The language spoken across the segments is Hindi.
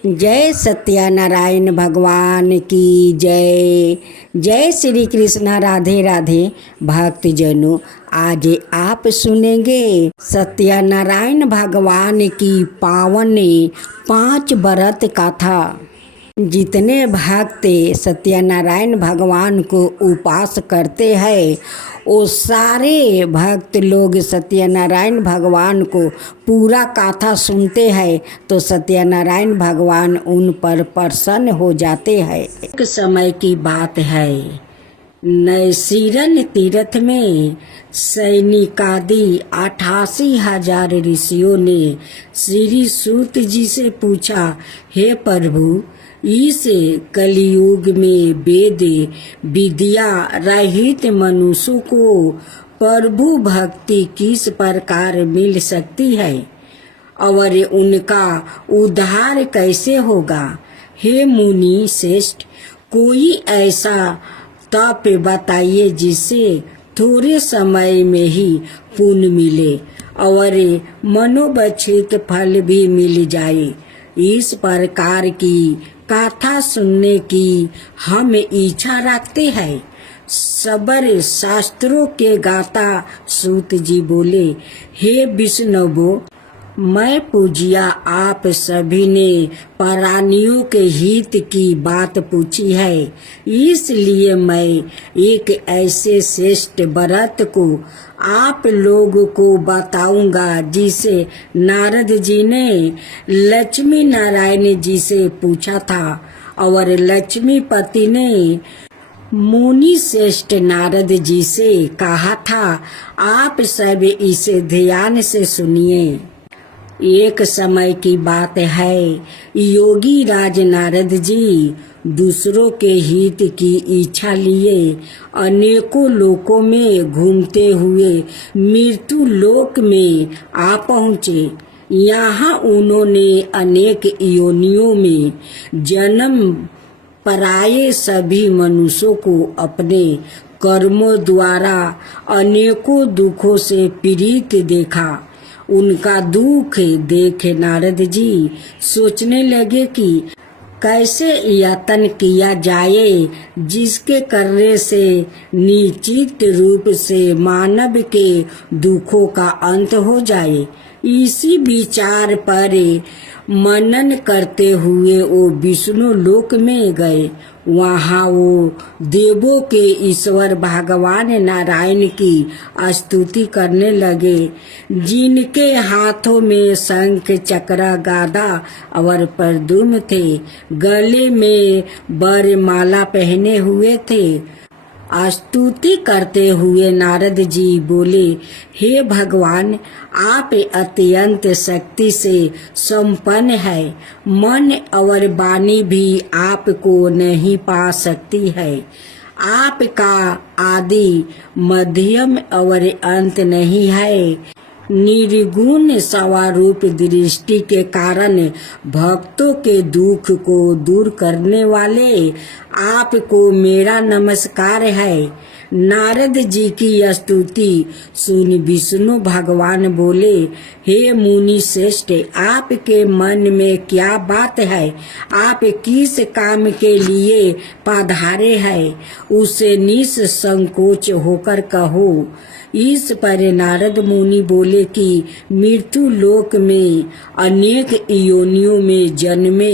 जय सत्यनारायण भगवान की जय। जय श्री कृष्ण। राधे राधे भक्तजनों, आज आप सुनेंगे सत्यनारायण भगवान की पावन 5 व्रत कथा। जितने भक्त सत्यनारायण भगवान को उपास करते हैं वो सारे भक्त लोग सत्यनारायण भगवान को पूरा कथा सुनते हैं तो सत्यनारायण भगवान उन पर प्रसन्न हो जाते हैं। एक समय की बात है, नैसीरन तीर्थ में सैनिकादि 88,000 ऋषियों ने श्री सूत जी से पूछा, हे प्रभु, इस कलयुग में वेद विद्या रहित मनुष्यों को प्रभु भक्ति किस प्रकार मिल सकती है और उनका उद्धार कैसे होगा। हे मुनि श्रेष्ठ, कोई ऐसा तप बताइए जिससे थोड़े समय में ही पुण्य मिले और मनोवांछित फल भी मिल जाए। इस प्रकार की कथा सुनने की हम इच्छा रखते हैं। सबर शास्त्रों के गाता सूत जी बोले, हे विष्णुवो, मैं पूजिया आप सभी ने प्राणियों के हित की बात पूछी है, इसलिए मैं एक ऐसे श्रेष्ठ व्रत को आप लोगों को बताऊंगा जिसे नारद जी ने लक्ष्मी नारायण जी से पूछा था और लक्ष्मीपति ने मुनि श्रेष्ठ नारद जी से कहा था। आप सब इसे ध्यान से सुनिए। एक समय की बात है, योगी राज नारद जी दूसरों के हित की इच्छा लिए अनेकों लोकों में घूमते हुए मृत्यु लोक में आ पहुँचे। यहाँ उन्होंने अनेक योनियों में जन्म पराये सभी मनुष्यों को अपने कर्मों द्वारा अनेकों दुखों से पीड़ित देखा। उनका दुख देख नारद जी सोचने लगे कि कैसे यत्न किया जाए जिसके करने से निश्चित रूप से मानव के दुखों का अंत हो जाए। इसी विचार पर मनन करते हुए वो विष्णु लोक में गए। वहाँ वो देवों के ईश्वर भगवान नारायण की स्तुति करने लगे, जिनके हाथों में शंख चक्र गदा और प्रद्युम्न थे, गले में वरमाला पहने हुए थे। स्तुति करते हुए नारद जी बोले, हे भगवान, आप अत्यंत शक्ति से संपन्न है। मन और वाणी भी आपको नहीं पा सकती है। आपका आदि मध्यम और अंत नहीं है। निर्गुण स्वरूप दृष्टि के कारण भक्तों के दुख को दूर करने वाले आपको मेरा नमस्कार है। नारद जी की स्तुति सुन विष्णु भगवान बोले, हे मुनि श्रेष्ठ, आपके मन में क्या बात है? आप किस काम के लिए पधारे हैं? उसे निसंकोच होकर कहो। इस पर नारद मुनि बोले कि मृत्यु लोक में अनेक योनियों में जन्मे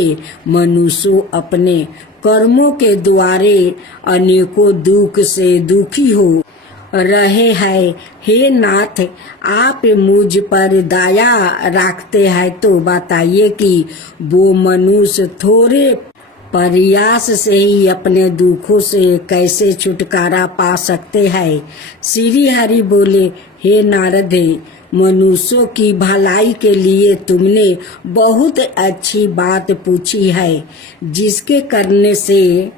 मनुष्य अपने कर्मों के द्वारे अनेकों दुख से दुखी हो रहे हैं। हे नाथ, आप मुझ पर दया रखते हैं तो बताइए कि वो मनुष्य थोड़े प्रयास से ही अपने दुखों से कैसे छुटकारा पा सकते हैं। श्री हरि बोले, हे नारद, मनुष्यों की भलाई के लिए तुमने बहुत अच्छी बात पूछी है, जिसके करने से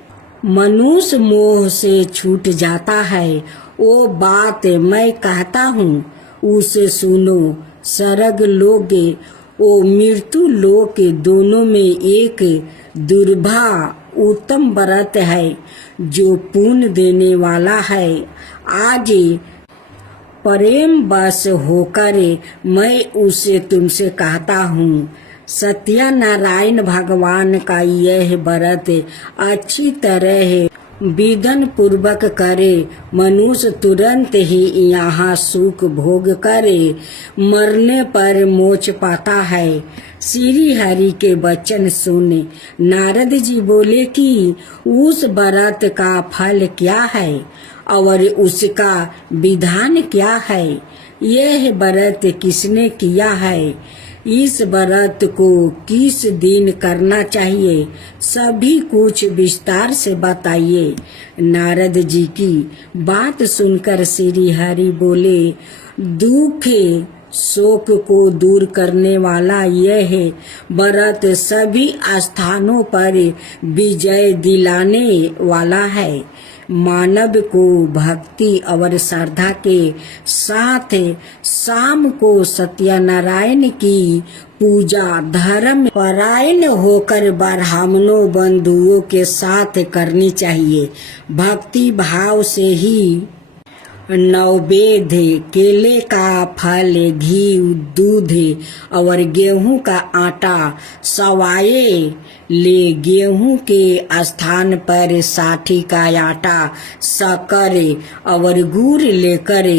मनुष्य मोह से छूट जाता है। वो बात मैं कहता हूँ, उसे सुनो। स्वर्ग लोक और मृत्यु लोक दोनों में एक दुर्लभ उत्तम व्रत है जो पुण्य देने वाला है। आज प्रेम बस होकर मैं उसे तुमसे कहता हूँ। सत्यनारायण भगवान का यह व्रत अच्छी तरह विधि पूर्वक करे, मनुष्य तुरंत ही यहाँ सुख भोग करे, मरने पर मोक्ष पाता है। श्री हरि के वचन सुने नारद जी बोले कि उस व्रत का फल क्या है और उसका विधान क्या है, यह व्रत किसने किया है, इस व्रत को किस दिन करना चाहिए, सभी कुछ विस्तार से बताइए। नारद जी की बात सुनकर श्री हरि बोले, दुख शोक को दूर करने वाला यह व्रत सभी स्थानों पर विजय दिलाने वाला है। मानव को भक्ति और श्रद्धा के साथ शाम को सत्यनारायण की पूजा धर्म परायण होकर ब्राह्मणों बंधुओं के साथ करनी चाहिए। भक्ति भाव से ही नैवेद्य केले का फल, घी, दूध और गेहूं का आटा सवाए ले, गेहूं के स्थान पर साठी का आटा, शक्कर और गुड़ लेकर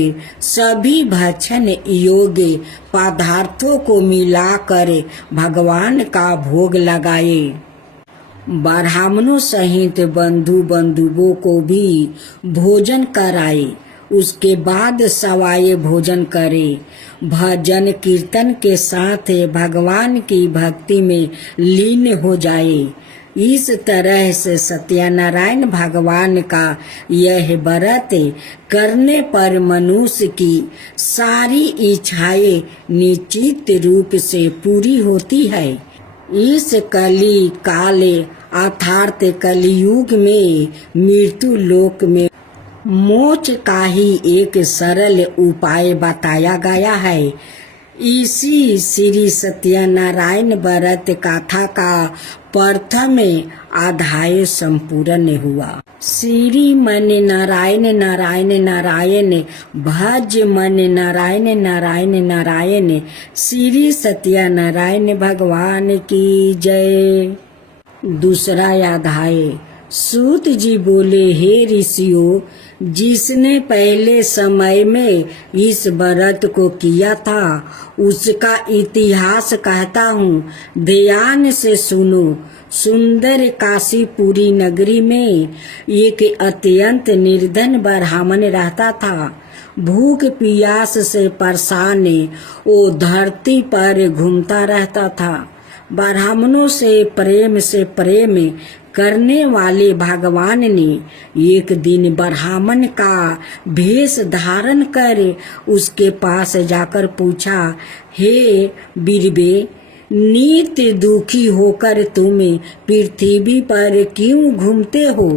सभी भक्षण योग्य पदार्थों को मिलाकर भगवान का भोग लगाए। ब्राह्मणों सहित बंधुओं को भी भोजन कराए, उसके बाद सवाए भोजन करे, भजन कीर्तन के साथ भगवान की भक्ति में लीन हो जाए। इस तरह से सत्यनारायण भगवान का यह व्रत करने पर मनुष्य की सारी इच्छाएं निश्चित रूप से पूरी होती है। इस कली काले अर्थात कलियुग में मृत्यु लोक में मोक्ष का ही एक सरल उपाय बताया गया है। इसी श्री सत्यनारायण व्रत कथा का प्रथम अध्याय संपूर्ण हुआ। श्री मन नारायण नारायण नारायण, भज मन नारायण नारायण नारायण, श्री सत्यनारायण भगवान की जय। दूसरा अध्याय। सूत जी बोले, हे ऋषियों, जिसने पहले समय में इस व्रत को किया था उसका इतिहास कहता हूँ, ध्यान से सुनो। सुंदर काशीपुरी नगरी में एक अत्यंत निर्धन ब्राह्मण रहता था। भूख प्यास से परेशान वो धरती पर घूमता रहता था। ब्राह्मणों से प्रेम करने वाले भगवान ने एक दिन ब्राह्मण का भेष धारण कर उसके पास जाकर पूछा, हे बीरबे, नित्य दुखी होकर तुम पृथ्वी पर क्यों घूमते हो?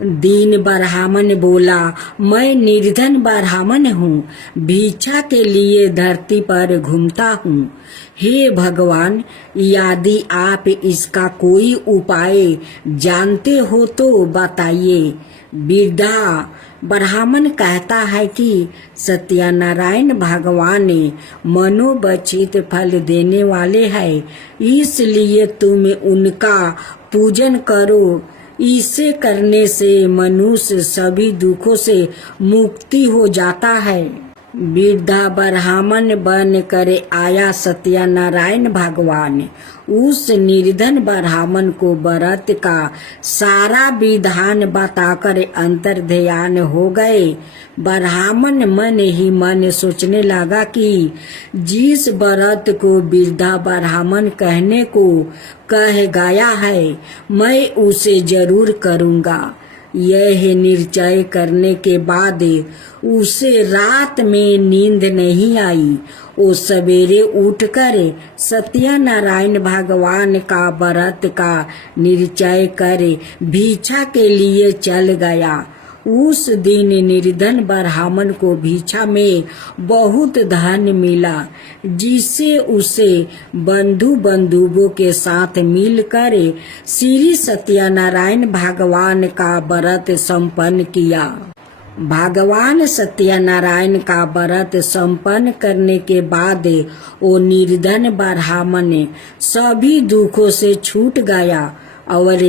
दीन ब्राह्मण बोला, मैं निर्धन ब्राह्मण हूँ, भिक्षा के लिए धरती पर घूमता हूँ। हे भगवान, यदि आप इसका कोई उपाय जानते हो तो बताइए। वृद्धा ब्राह्मण कहता है कि सत्यनारायण भगवान मनोवांछित फल देने वाले हैं, इसलिए तुम उनका पूजन करो। इसे करने से मनुष्य सभी दुखों से मुक्ति हो जाता है। वृद्धा ब्राह्मण बन कर आया सत्यनारायण भगवान उस निर्धन ब्राह्मण को व्रत का सारा विधान बताकर अंतर्ध्यान हो गए। ब्राह्मण मन ही मन सोचने लगा कि जिस व्रत को वृद्धा ब्राह्मण कहने को कह गया है, मैं उसे जरूर करूँगा। यह निश्चय करने के बाद उसे रात में नींद नहीं आई। वो सवेरे उठकर सत्यनारायण भगवान का व्रत का निश्चय कर भिक्षा के लिए चल गया। उस दिन निर्धन ब्राह्मण को भिक्षा में बहुत धन मिला, जिससे उसे बंधुओं के साथ मिलकर श्री सत्यनारायण भगवान का व्रत संपन्न किया। भगवान सत्यनारायण का व्रत संपन्न करने के बाद वो निर्धन ब्राह्मण सभी दुखों से छूट गया और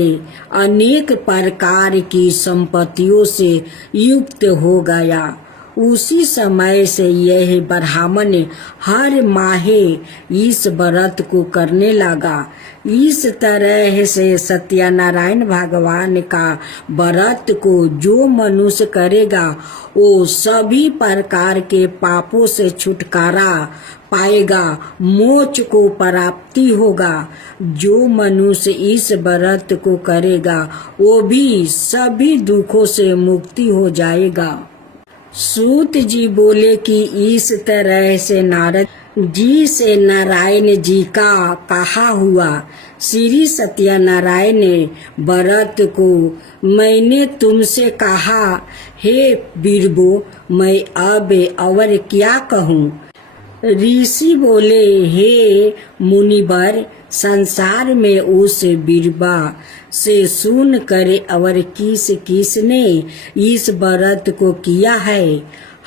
अनेक प्रकार की संपत्तियों से युक्त हो गया। उसी समय से यह ब्राह्मण हर माह इस व्रत को करने लगा। इस तरह से सत्यनारायण भगवान का व्रत को जो मनुष्य करेगा वो सभी प्रकार के पापों से छुटकारा पाएगा, मोक्ष को प्राप्ति होगा। जो मनुष्य इस व्रत को करेगा वो भी सभी दुखों से मुक्ति हो जाएगा। सूत जी बोले कि इस तरह से नारद जी से नारायण जी का कहा हुआ। श्री सत्यनारायण ने व्रत को मैंने तुमसे कहा, हे बीरबो मैं अब और क्या कहूँ। ऋषि बोले, हे मुनिवर संसार में उस बीरबा से सुन करे और किस किसने इस व्रत को किया है,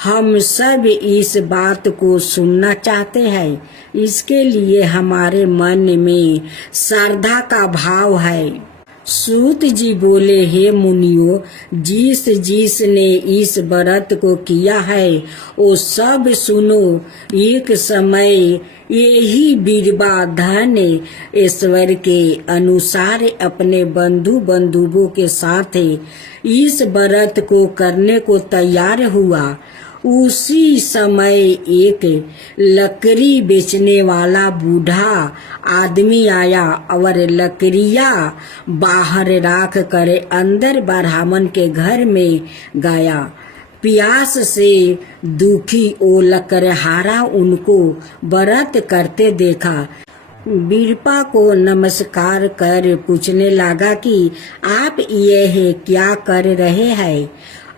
हम सब इस बात को सुनना चाहते हैं। इसके लिए हमारे मन में श्रद्धा का भाव है। सूत जी बोले, हे मुनियो जिस जिसने इस व्रत को किया है वो सब सुनो। एक समय यही बीरबा धन ईश्वर के अनुसार अपने बंधु बंधुओं के साथ इस व्रत को करने को तैयार हुआ। उसी समय एक लकड़ी बेचने वाला बूढ़ा आदमी आया और लकड़ियाँ बाहर रख कर अंदर ब्राह्मण के घर में गया। प्यास से दुखी वो लकड़हारा उनको व्रत करते देखा। बीरबा को नमस्कार कर पूछने लगा कि आप यह क्या कर रहे हैं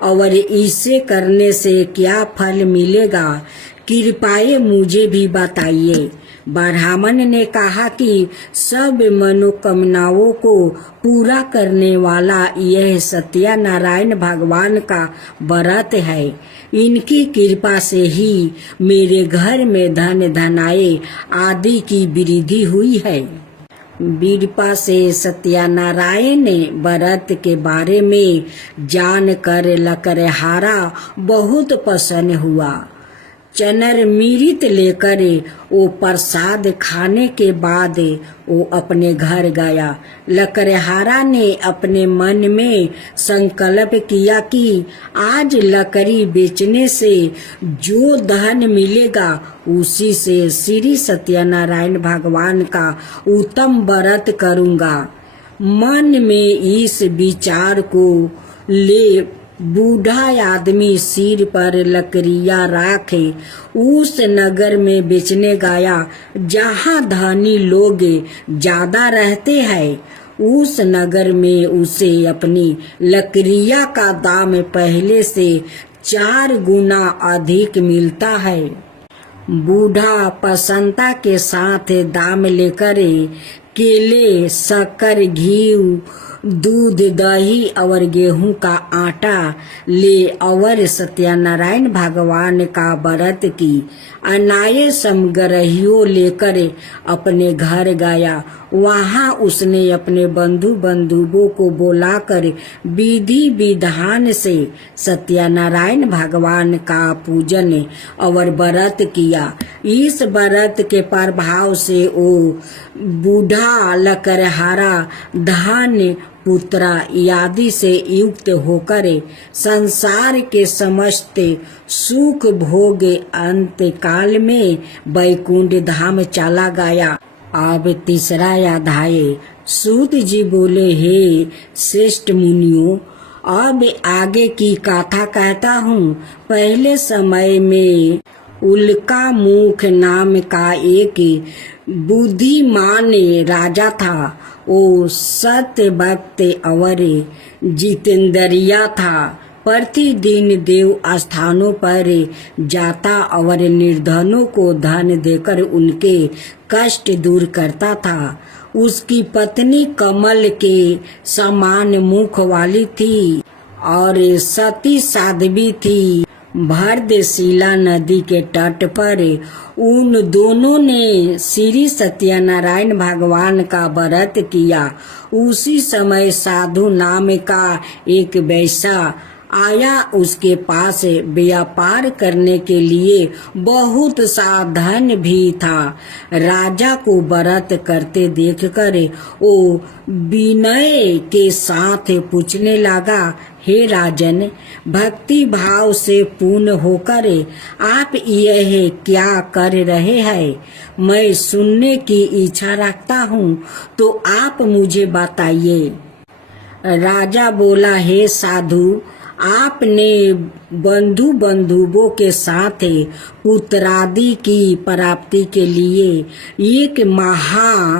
और इसे करने से क्या फल मिलेगा, कृपया मुझे भी बताइए। ब्राह्मण ने कहा कि सब मनोकामनाओं को पूरा करने वाला यह सत्यनारायण भगवान का व्रत है। इनकी कृपा से ही मेरे घर में धन धनाए आदि की वृद्धि हुई है। बीरबा से सत्यनारायण ने व्रत के बारे में जानकर लकड़हारा बहुत प्रसन्न हुआ। चनर मिरित लेकर वो प्रसाद खाने के बाद वो अपने घर गया। लकड़हारा ने अपने मन में संकल्प किया कि आज लकड़ी बेचने से जो धन मिलेगा उसी से श्री सत्यनारायण भगवान का उत्तम व्रत करूँगा। मन में इस विचार को ले बूढ़ा आदमी सिर पर लकड़ियाँ रखे उस नगर में बेचने गया जहाँ धनी लोग ज्यादा रहते हैं। उस नगर में उसे अपनी लकड़ियाँ का दाम पहले से 4 गुना अधिक मिलता है। बूढ़ा प्रसन्नता के साथ दाम लेकर केले, शक्कर, घी, दूध, दही और गेहूं का आटा ले और सत्यनारायण भगवान का व्रत की अनाय समग्रहियों लेकर अपने घर गया। वहां उसने अपने बंधु बंधुओं को बुलाकर विधि विधान से सत्यनारायण भगवान का पूजन और व्रत किया। इस व्रत के प्रभाव से वो बूढ़ा लकड़हारा धन, पुत्र आदि से युक्त होकर संसार के समस्त सुख भोग अंत काल में वैकुंठ धाम चला गया। अब तीसरा अध्याय। सूत जी बोले, हे श्रेष्ठ मुनियों अब आगे की कथा कहता हूँ। पहले समय में उल्का मुख नाम का एक बुद्धिमान राजा था। वो सत्य भक्त और जितेंद्रिया था। प्रतिदिन देव स्थानों पर जाता और निर्धनों को धन देकर उनके कष्ट दूर करता था। उसकी पत्नी कमल के समान मुख वाली थी। और सती साध्वी थी भरतशिला नदी के तट पर। उन दोनों ने श्री सत्यनारायण भगवान का व्रत किया। उसी समय साधु नाम का एक वैश्य आया। उसके पास व्यापार करने के लिए बहुत सा धन भी था। राजा को व्रत करते देखकर वो विनय के साथ पूछने लगा, हे राजन, भक्ति भाव से पूर्ण होकर आप यह क्या कर रहे हैं? मैं सुनने की इच्छा रखता हूँ, तो आप मुझे बताइए। राजा बोला, हे साधु, आपने बंधु बंधुओं के साथ पुत्रादि की प्राप्ति के लिए एक महाशक्तिमान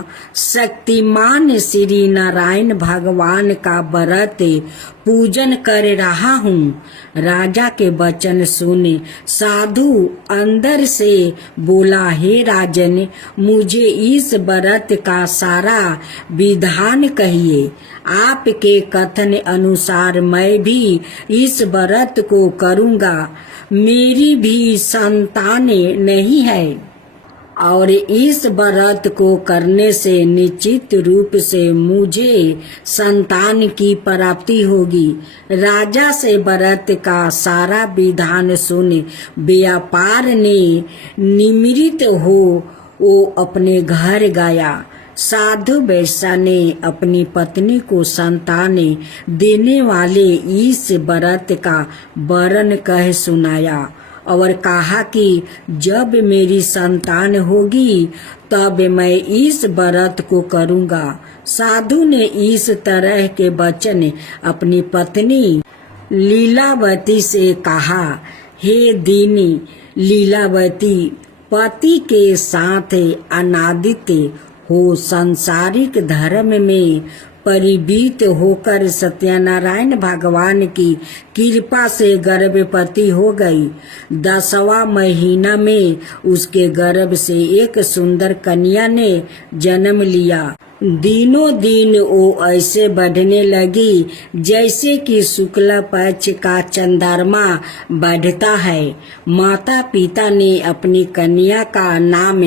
श्री नारायण भगवान का व्रत पूजन कर रहा हूँ। राजा के वचन सुने साधु अंदर से बोला, हे राजन, मुझे इस व्रत का सारा विधान कहिए। आपके कथन अनुसार मैं भी इस व्रत को करूँगा। मेरी भी संतानें नहीं है और इस व्रत को करने से निश्चित रूप से मुझे संतान की प्राप्ति होगी। राजा से व्रत का सारा विधान सुन व्यापार ने निमृत हो वो अपने घर गया। साधु वैश्य ने अपनी पत्नी को संतान देने वाले इस व्रत का वर्णन कह सुनाया और कहा कि जब मेरी संतान होगी तब मैं इस व्रत को करूँगा। साधु ने इस तरह के वचन अपनी पत्नी लीलावती से कहा। हे दीनी लीलावती, पति के साथ अनादित हो सांसारिक धर्म में परिवीत होकर सत्यनारायण भगवान की कृपा से गर्भवती हो गई। 10वां महीना में उसके गर्भ से एक सुंदर कन्या ने जन्म लिया। दिनों दिन वो ऐसे बढ़ने लगी जैसे कि शुक्ल पक्ष का चंद्रमा बढ़ता है। माता पिता ने अपनी कन्या का नाम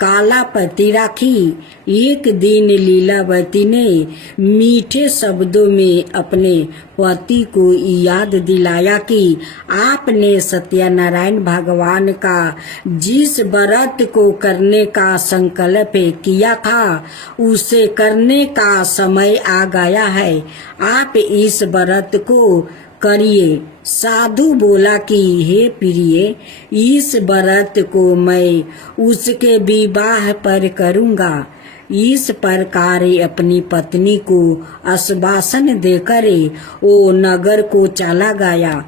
कालापति राखी। एक दिन लीलावती ने मीठे शब्दों में अपने पति को याद दिलाया कि आपने सत्यनारायण भगवान का जिस व्रत को करने का संकल्प किया था उसे करने का समय आ गया है। आप इस व्रत को करिए। साधु बोला कि हे प्रिय, इस व्रत को मैं उसके विवाह पर करूँगा। इस प्रकार अपनी पत्नी को आश्वासन देकर वो नगर को चला गया।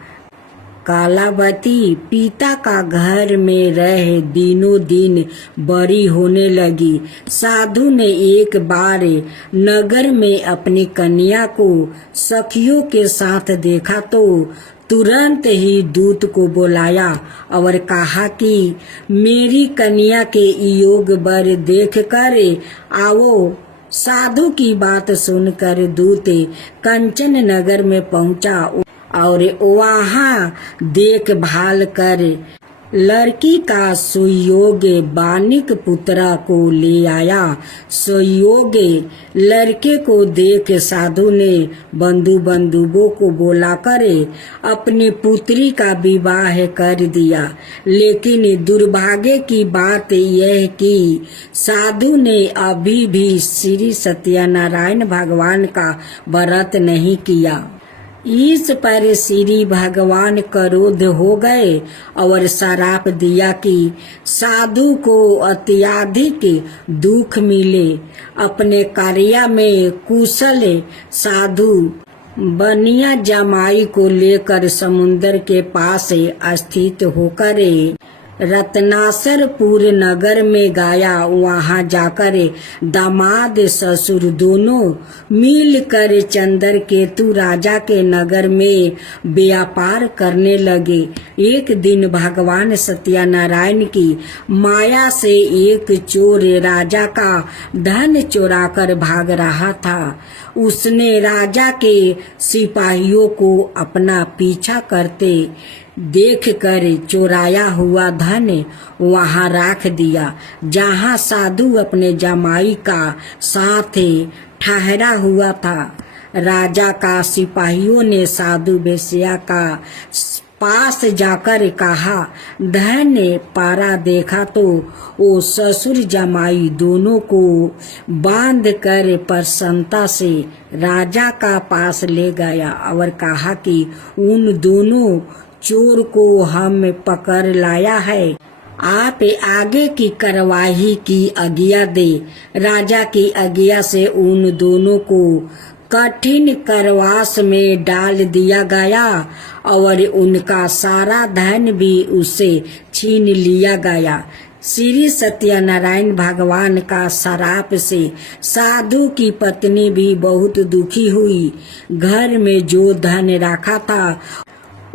कालावती पिता का घर में रह दिनों दिन बड़ी होने लगी। साधु ने एक बार नगर में अपनी कन्या को सखियों के साथ देखा तो तुरंत ही दूत को बुलाया और कहा कि मेरी कन्या के योग वर देखकर आओ। साधु की बात सुनकर दूत कंचन नगर में पहुंचा और वहाँ देखभाल कर लड़की का सुयोग बानिक पुत्रा को ले आया। सुयोग लड़के को देख साधु ने बंधु बंधुओं को बुलाकर अपनी पुत्री का विवाह कर दिया। लेकिन दुर्भाग्य की बात यह कि साधु ने अभी भी श्री सत्यनारायण भगवान का व्रत नहीं किया। इस पर श्री भगवान क्रोध हो गए और श्राप दिया कि साधु को अत्यधिक दुख मिले। अपने कार्य में कुशल साधु बनिया जमाई को लेकर समुद्र के पास स्थित होकर रत्नासरपुर नगर में गया। वहां जाकर दामाद ससुर दोनों मिलकर चंद्रकेतु राजा के नगर में व्यापार करने लगे। एक दिन भगवान सत्यनारायण की माया से एक चोर राजा का धन चुराकर भाग रहा था। उसने राजा के सिपाहियों को अपना पीछा करते देखकर चुराया हुआ धन वहां रख दिया जहां साधु अपने जमाई का साथ ठहरा हुआ था। राजा का सिपाहियों ने साधु वेश्या का पास जाकर कहा, धन पारा देखा तो वो ससुर जमाई दोनों को बांध कर प्रसन्नता से राजा का पास ले गया और कहा कि उन दोनों चोर को हम पकड़ लाया है, आप आगे की कार्यवाही की आज्ञा दे। राजा की आज्ञा से उन दोनों को कठिन कारावास में डाल दिया गया और उनका सारा धन भी उससे छीन लिया गया। श्री सत्यनारायण भगवान का श्राप से साधु की पत्नी भी बहुत दुखी हुई। घर में जो धन रखा था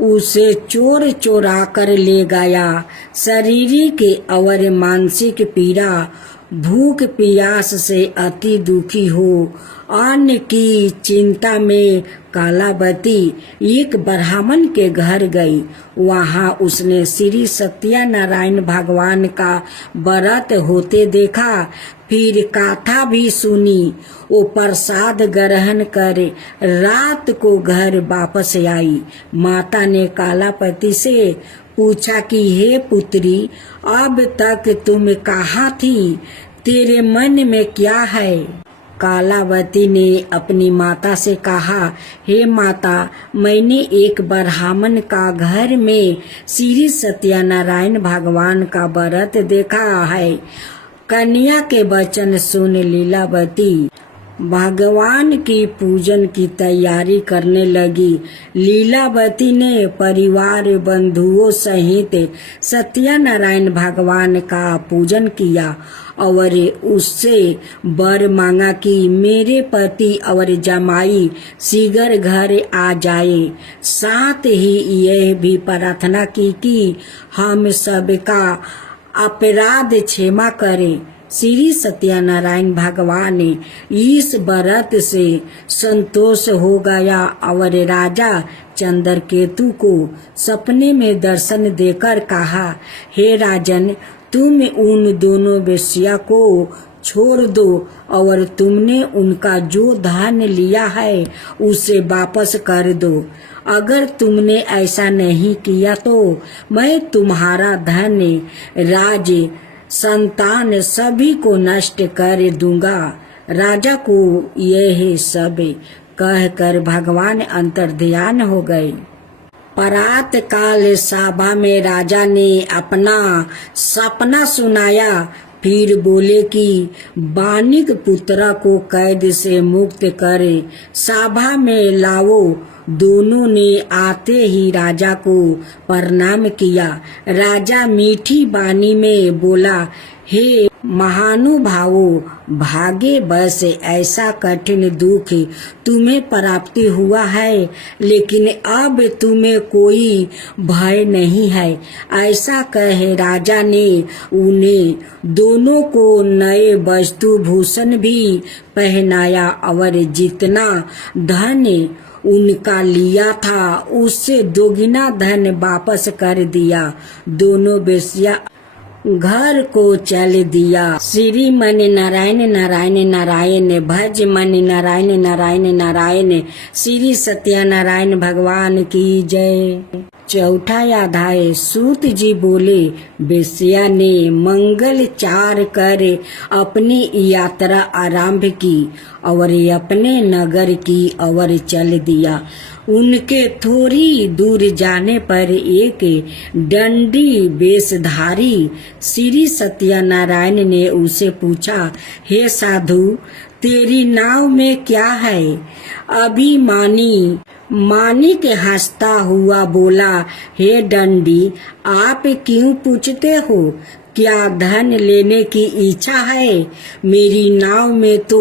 उसे चोर चोरा कर ले गया। शारीरिक और मानसिक पीड़ा, भूख प्यास से अति दुखी हो अन्न की चिंता में कालावती एक ब्राह्मण के घर गई। वहां उसने श्री सत्यनारायण भगवान का व्रत होते देखा, फिर कथा भी सुनी। वो प्रसाद ग्रहण कर रात को घर वापस आई। माता ने कालापति से पूछा कि हे पुत्री, अब तक तुम कहाँ थी, तेरे मन में क्या है? कालावती ने अपनी माता से कहा, हे माता, मैंने एक ब्राह्मण का घर में श्री सत्यनारायण भगवान का व्रत देखा है। कन्या के वचन सुन लीलावती भगवान की पूजन की तैयारी करने लगी। लीलावती ने परिवार बंधुओं सहित सत्यनारायण भगवान का पूजन किया और उससे वर मांगा कि मेरे पति और जमाई शीघ्र घर आ जाए। साथ ही यह भी प्रार्थना की कि हम सबका अपराध क्षमा करें। श्री सत्यनारायण भगवान इस व्रत से संतोष हो गया और राजा चंद्रकेतु को सपने में दर्शन देकर कहा, हे राजन, तुम उन दोनों वेश्या को छोड़ दो और तुमने उनका जो धन लिया है उसे वापस कर दो। अगर तुमने ऐसा नहीं किया तो मैं तुम्हारा धन, राज, संतान सभी को नष्ट कर दूंगा। राजा को यह सब कहकर भगवान अंतर्ध्यान हो गए। प्रात काल सभा में राजा ने अपना सपना सुनाया। फिर बोले कि बानिक पुत्रा को कैद से मुक्त करे सभा में लाओ। दोनों ने आते ही राजा को प्रणाम किया। राजा मीठी वाणी में बोला, हे महानुभावों, भागे बस ऐसा कठिन दुख तुम्हें प्राप्ति हुआ है, लेकिन अब तुम्हें कोई भय नहीं है। ऐसा कहे राजा ने उन्हें दोनों को नए वस्तु भूषण भी पहनाया और जितना धन उनका लिया था उससे दोगुना धन वापस कर दिया। दोनों वेश्या घर को चल दिया। श्री मन नारायण नारायण नारायण, भज मन नारायण नारायण नारायण। श्री सत्यनारायण भगवान की जय। चौथा अध्याय। सूत जी बोले, वेश्या ने मंगल चार कर अपनी यात्रा आरंभ की और अपने नगर की ओर चल दिया। उनके थोड़ी दूर जाने पर एक दंडी वेशधारी श्री सत्यनारायण ने उसे पूछा, हे साधु, तेरी नाव में क्या है? अभिमानी मानिक हंसता हुआ बोला, हे डंडी, आप क्यों पूछते हो? क्या धन लेने की इच्छा है? मेरी नाव में तो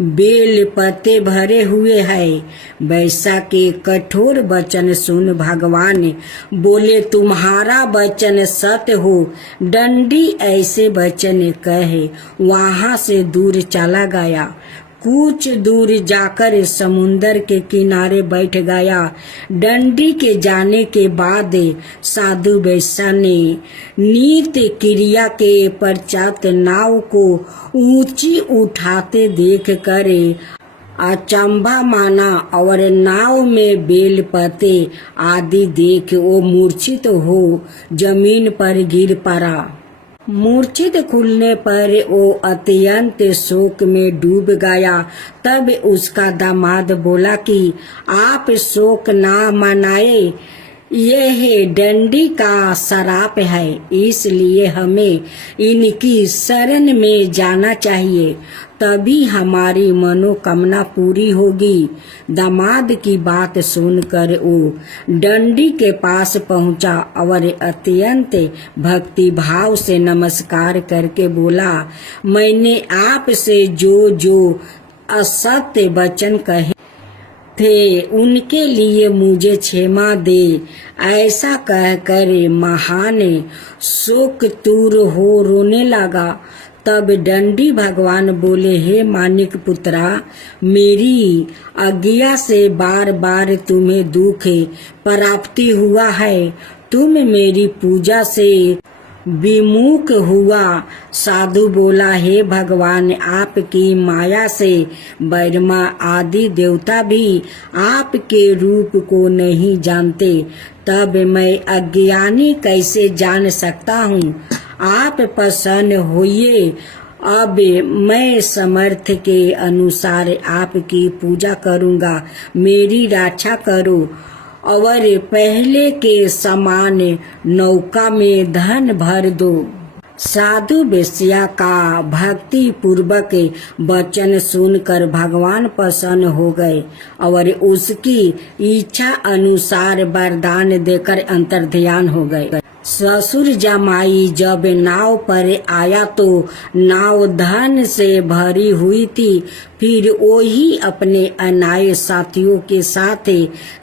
बेल पत्ते भरे हुए हैं। वैसा के कठोर वचन सुन भगवान बोले, तुम्हारा वचन सत्य हो। डंडी ऐसे वचन कहे वहां से दूर चला गया। कुछ दूर जाकर समुंदर के किनारे बैठ गया। डंडी के जाने के बाद साधु वैश्य ने नित्य क्रिया के पश्चात नाव को ऊंची उठाते देख कर अचंभा माना और नाव में बेल पत्ते आदि देख वो मूर्छित हो जमीन पर गिर पड़ा। मूर्छित खुलने पर वो अत्यंत शोक में डूब गया। तब उसका दामाद बोला कि आप शोक ना मनाए, यह डंडी का श्राप है, इसलिए हमें इनकी शरण में जाना चाहिए, तभी हमारी मनोकामना पूरी होगी। दामाद की बात सुनकर वो डंडी के पास पहुंचा और अत्यंत भक्ति भाव से नमस्कार करके बोला, मैंने आपसे जो असत्य वचन कहे थे उनके लिए मुझे क्षमा दे। ऐसा कहकर महान शोकतूर हो रोने लगा। तब डंडी भगवान बोले, हे मानिक पुत्रा, मेरी आज्ञा से बार बार तुम्हें दुख प्राप्ति हुआ है। तुम मेरी पूजा से विमुख हुआ। साधु बोला, हे भगवान, आपकी माया से ब्रह्मा आदि देवता भी आपके रूप को नहीं जानते, तब मैं अज्ञानी कैसे जान सकता हूँ? आप प्रसन्न होइए, अब मैं समर्थ के अनुसार आपकी पूजा करूँगा। मेरी रक्षा करो और पहले के समान नौका में धन भर दो। साधु वेश्या का भक्ति पूर्वक वचन सुनकर भगवान प्रसन्न हो गए और उसकी इच्छा अनुसार वरदान देकर अंतर्ध्यान हो गए। ससुर जमाई जब नाव पर आया तो नाव धन से भरी हुई थी। फिर वही अपने अनाए साथियों के साथ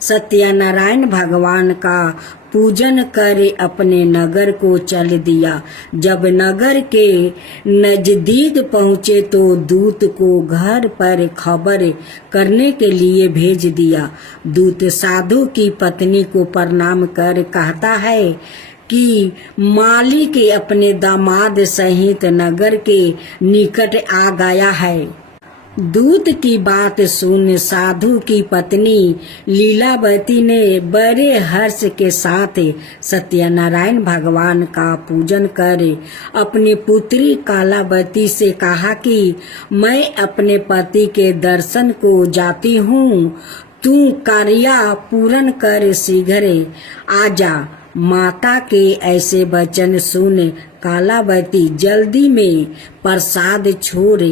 सत्यनारायण भगवान का पूजन कर अपने नगर को चल दिया। जब नगर के नजदीक पहुँचे तो दूत को घर पर खबर करने के लिए भेज दिया। दूत साधु की पत्नी को प्रणाम कर कहता है कि मालिक अपने दामाद सहित नगर के निकट आ गया है। दूत की बात सुन साधु की पत्नी लीलावती ने बड़े हर्ष के साथ सत्यनारायण भगवान का पूजन कर अपनी पुत्री कालावती से कहा कि मैं अपने पति के दर्शन को जाती हूँ, तू कार्य पूर्ण कर शीघ्र आजा। माता के ऐसे वचन सुन कालावती जल्दी में प्रसाद छोड़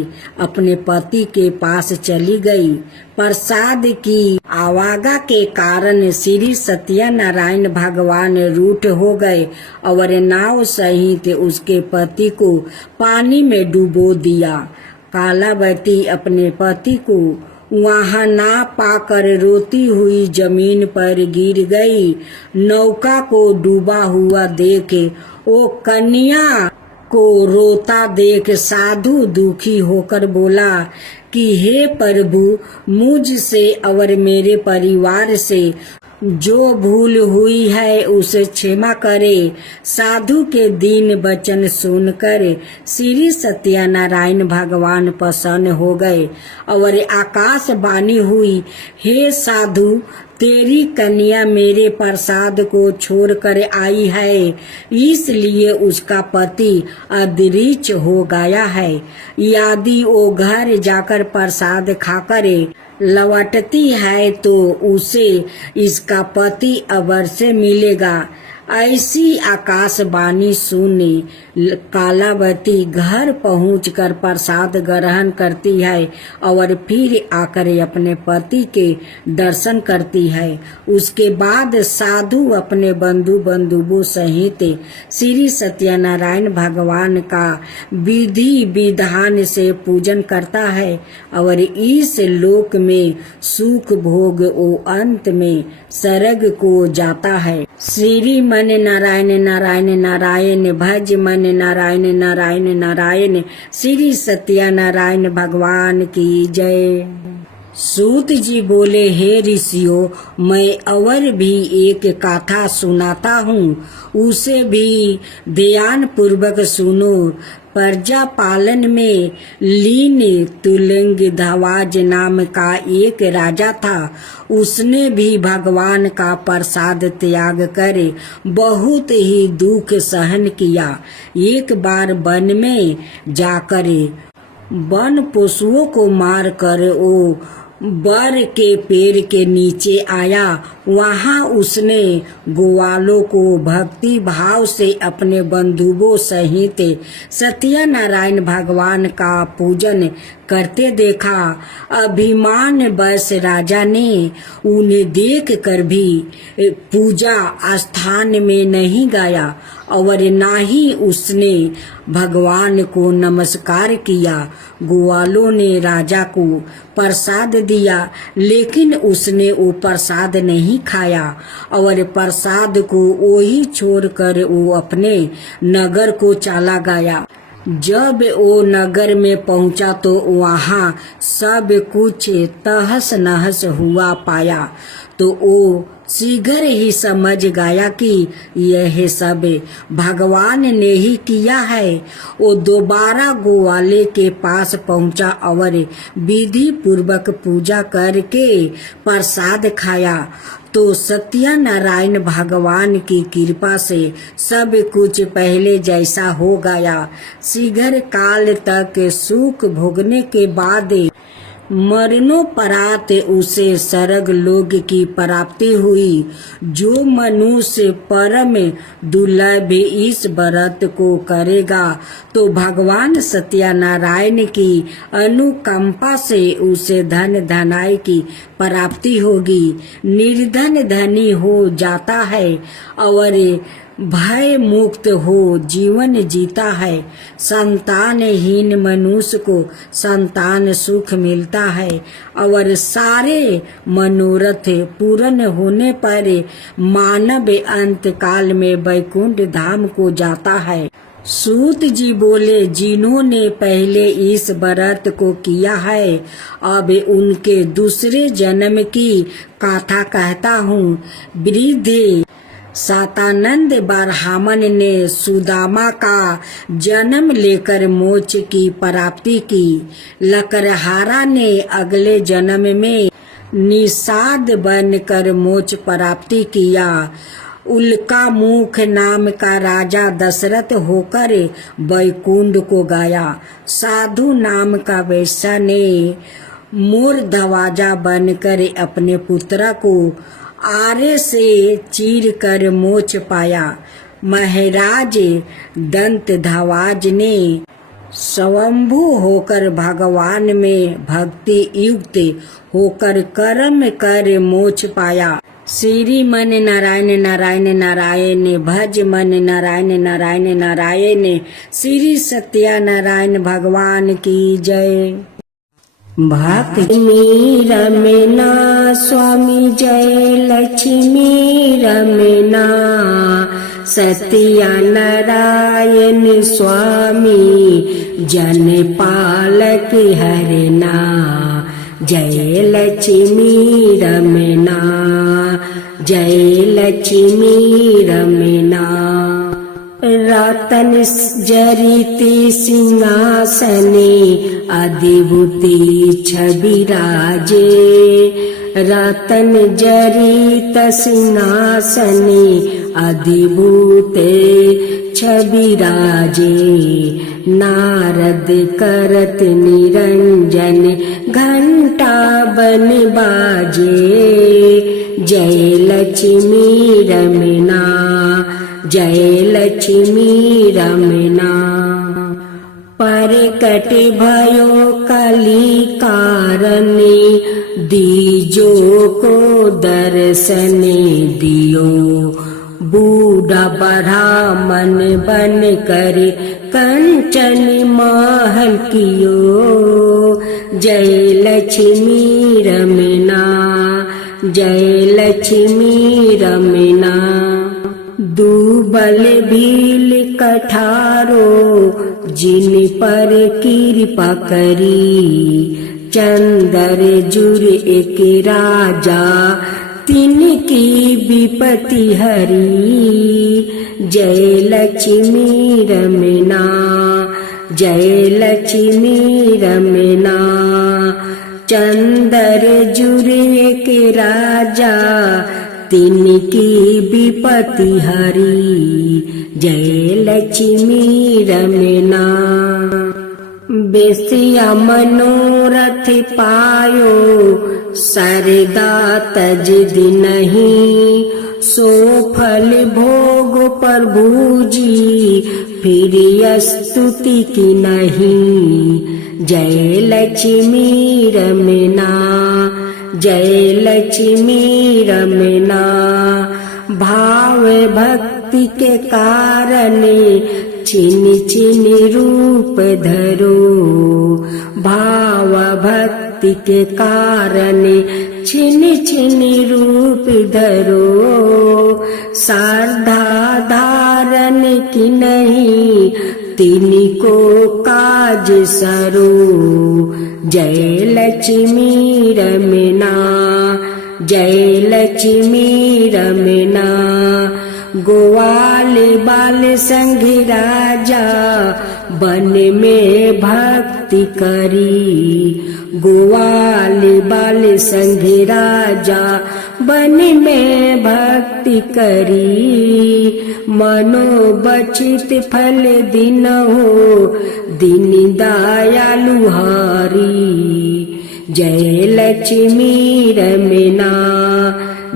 अपने पति के पास चली गई। प्रसाद की आवागा के कारण श्री सत्यनारायण भगवान रूठ हो गए और नाव सहित उसके पति को पानी में डुबो दिया। कालावती अपने पति को वहां ना पाकर रोती हुई जमीन पर गिर गई। नौका को डूबा हुआ देख वो कन्या को रोता देख साधु दुखी होकर बोला कि हे प्रभु, मुझसे और मेरे परिवार से जो भूल हुई है उसे क्षमा करे। साधु के दीन वचन सुनकर श्री सत्यनारायण भगवान प्रसन्न हो गए और आकाशवाणी हुई, हे साधु, तेरी कन्या मेरे प्रसाद को छोड़कर आई है, इसलिए उसका पति अदृश्य हो गया है। यदि वो घर जाकर प्रसाद खाकर लौटती है तो उसे इसका पति अवश्य मिलेगा। ऐसी आकाशवाणी सुनी कालावती घर पहुंचकर प्रसाद ग्रहण करती है और फिर आकर अपने पति के दर्शन करती है। उसके बाद साधु अपने बंधुओं सहित श्री सत्यनारायण भगवान का विधि विधान से पूजन करता है और इस लोक में सुख भोग ओ अंत में स्वर्ग को जाता है। श्री मन नारायण नारायण नारायण भज मन नारायण नारायण नारायण। श्री सत्यनारायण भगवान की जय। सूत जी बोले, हे ऋषियों, मैं और भी एक कथा सुनाता हूँ, उसे भी ध्यान पूर्वक सुनो। प्रजा पालन में लीन तुलंगध्वज नाम का एक राजा था। उसने भी भगवान का प्रसाद त्याग कर बहुत ही दुख सहन किया। एक बार वन में जाकर वन पशुओं को मार कर वो बर के पेड़ के नीचे आया। वहां उसने ग्वालों को भक्ति भाव से अपने बंधुओं सहित सत्यनारायण भगवान का पूजन करते देखा। अभिमान बस राजा ने उन्हें देख कर भी पूजा स्थान में नहीं गया और ना ही उसने भगवान को नमस्कार किया। ग्वालों ने राजा को प्रसाद दिया, लेकिन उसने वो प्रसाद नहीं खाया और प्रसाद को वही छोड़कर वो अपने नगर को चला गया। जब वो नगर में पहुंचा तो वहाँ सब कुछ तहस नहस हुआ पाया, तो वो शीघ्र ही समझ गया कि यह सब भगवान ने ही किया है। वो दोबारा ग्वाले के पास पहुंचा और विधि पूर्वक पूजा करके प्रसाद खाया, तो सत्यनारायण भगवान की कृपा से सब कुछ पहले जैसा हो गया। शीघ्र काल तक सुख भोगने के बाद मरणोपरांत उसे स्वर्ग लोक की प्राप्ति हुई। जो मनुष्य परम दुर्लभ इस व्रत को करेगा तो भगवान सत्यनारायण की अनुकंपा से उसे धन धनाई की प्राप्ति होगी। निर्धन धनी हो जाता है और भय मुक्त हो जीवन जीता है। संतानहीन मनुष्य को संतान सुख मिलता है और सारे मनोरथ पूर्ण होने पर मानव अंत काल में वैकुंठ धाम को जाता है। सूत जी बोले, जिन्होंने पहले इस व्रत को किया है, अब उनके दूसरे जन्म की कथा कहता हूँ। वृद्ध सातानंद ब्राह्मण ने सुदामा का जन्म लेकर मोक्ष की प्राप्ति की। लकड़हारा ने अगले जन्म में निषाद बनकर मोक्ष प्राप्ति किया। उल्का मुख नाम का राजा दशरथ होकर वैकुंठ को गया। साधु नाम का वैश्य ने मूर्धवाजा बनकर अपने पुत्र को आरे से चीर कर मोक्ष पाया। महाराज दंतध्वज ने स्वयंभू होकर भगवान में भक्ति युक्त होकर कर्म कर मोक्ष पाया। श्री मन नारायण नारायण नारायण भज मन नारायण नारायण नारायण। श्री सत्यनारायण भगवान की जय। भक्ति रमना स्वामी जय लक्ष्मी रमना। सत्यनारायण स्वामी जन पालक हरना। जय लक्ष्मी रमना जय लक्ष्मी रमना। रतन जरित सिंहासने अधिभूति छविराजे। रतन जरित सिंहासने अधिभूते छविराजे। नारद करत निरंजन घंटा बन बाजे। जय लक्ष्मी रमना जय लक्ष्मी रमना। परकट भयो कली कारणे, दीजो को दर्शन दियो। बूढ़ा ब्राह्मण बन कर कंचन महल कियो। जय लक्ष्मी रमना, जय लक्ष्मी रमना। दूबल भील कठारो, जिन पर कृपा करी। चंदर जुर एक राजा, तिनकी विपत्ति हरी। जय लक्ष्मी रमना, जय लक्ष्मी रमना। चंदर जुर एक राजा, तिनकी विपत्ति हरी। जय लक्ष्मी रमना। बेसिया मनोरथ पायो, सरदा तज दिनहि। सो फल भोग प्रभु जी, फिर स्तुति की नहीं। जय लक्ष्मी रमना, जय लक्ष्मी रमना। भाव भक्ति के कारण, छिन छिन रूप धरो। भाव भक्ति के कारण, छिन छिन रूप धरो। श्रद्धा धारण की नहीं, तिनको काज सरो। जय लक्ष्मी रमना, जय लक्ष्मी रमना। ग्वाल बाल संग राजा, बन में भक्ति करी। ग्वाल बाल संग राजा, बन में भक्ति करी। मनोबचित फल दिन हो, दिन दयालु हरी। जय लक्ष्मी रमना,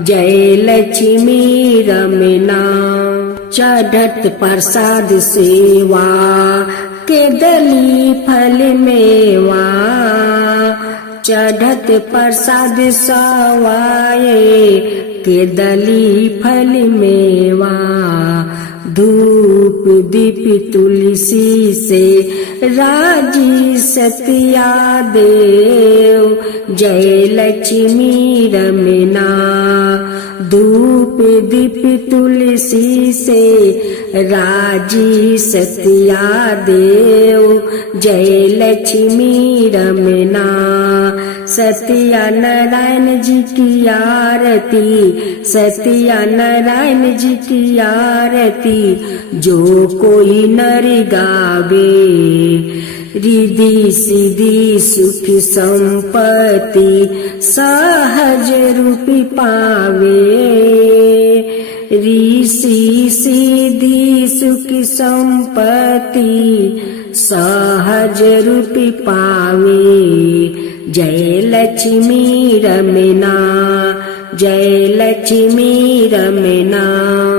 जय लक्ष्मी रमना। चढ़त प्रसाद सेवा, के दली फल मेवा। चढ़त प्रसाद सवाए, के दली फल मेवा। धूप दीप तुलसी से, राजी सतिया देव। जय लक्ष्मी रमना। धूप दीप तुलसी से, राजी सतिया देव। जय लक्ष्मी रमना। सत्या नारायण जी की आरती, सत्या नारायण जी की आरती। जो कोई नर गावे, रिद्धि सिद्धि सुख संपत्ति, सहज रूपी पावे। ऋषि सिद्धि सुख संपत्ति, सहज रूपी पावे। जय लक्ष्मी रमना, जय लक्ष्मी रमना।